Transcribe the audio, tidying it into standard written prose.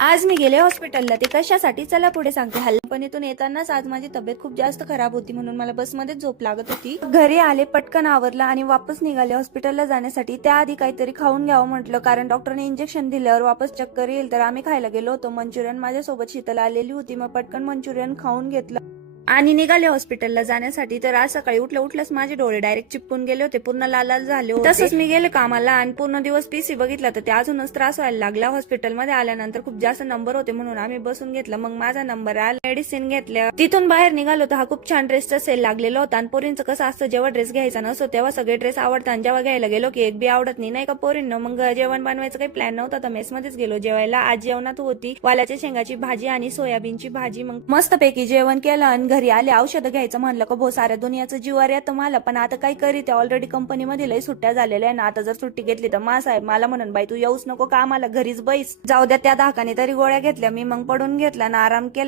आज मी गेले हॉस्पिटलला. ते कशासाठी चला पुढे सांगते. हल्लपणीतून येतानाच आज माझी तब्येत खूप जास्त खराब होती म्हणून मला बसमध्ये झोप लागत होती. घरी आले, पटकन आवरलं आणि वापस निघाले हॉस्पिटलला जाण्यासाठी. त्याआधी काहीतरी खाऊन घ्यावं म्हटलं, कारण डॉक्टरने इंजेक्शन दिल्यावर वापस चक्कर येईल. तर आम्ही खायला गेलो होतो मंचुरियन. माझ्यासोबत शीतल आलेली होती. मग पटकन मंचुरियन खाऊन घेतलं आणि निघाले हॉस्पिटलला जाण्यासाठी. तर आज सकाळी उठल्याच माझे डोळे डायरेक्ट चिपकून गेले होते, पूर्ण लाल लाल झाले होते. तसंच मी गेले कामाला आणि पूर्ण दिवस पीसी बघितला तर ते अजूनच त्रास व्हायला लागला. हॉस्पिटलमध्ये आल्यानंतर खूप जास्त नंबर होते म्हणून आम्ही बसून घेतलं. मग माझा नंबर आला, मेडिसिन घेतल्या, तिथून बाहेर निघालो तर हा खूप छान ड्रेसचा सेल लागलेला होता. आणि पोरींचं कसं असतं, जेव्हा ड्रेस घ्यायचा नसतो तेव्हा सगळे ड्रेस आवडतात आणि जेव्हा घ्यायला गेलो की एक बी आवडत नाही का पोरींना. मग जेवण बनवायचं काही प्लॅन नव्हता तर मेसमध्येच गेलो जेवायला. आज जेवणात होती वालाच्या शेंगाची भाजी आणि सोयाबीनची भाजी. मग मस्तपैकी जेवण केलं आणि घरी आले. औषधं घ्यायचं म्हणलं का भो साऱ्या दुनियाचं जीवार येतं मला, पण आता काही करीत. ऑलरेडी कंपनीमध्ये लई सुट्ट्या झालेल्या आहे ना. आता जर सुट्टी घेतली तर मा साहेब मला म्हणून बाई तू येऊच नको कामाला, घरीच बैस. जाऊ द्या, त्या धाकाने तरी गोळ्या घेतल्या मी. मग पडून घेतला ना आराम केला.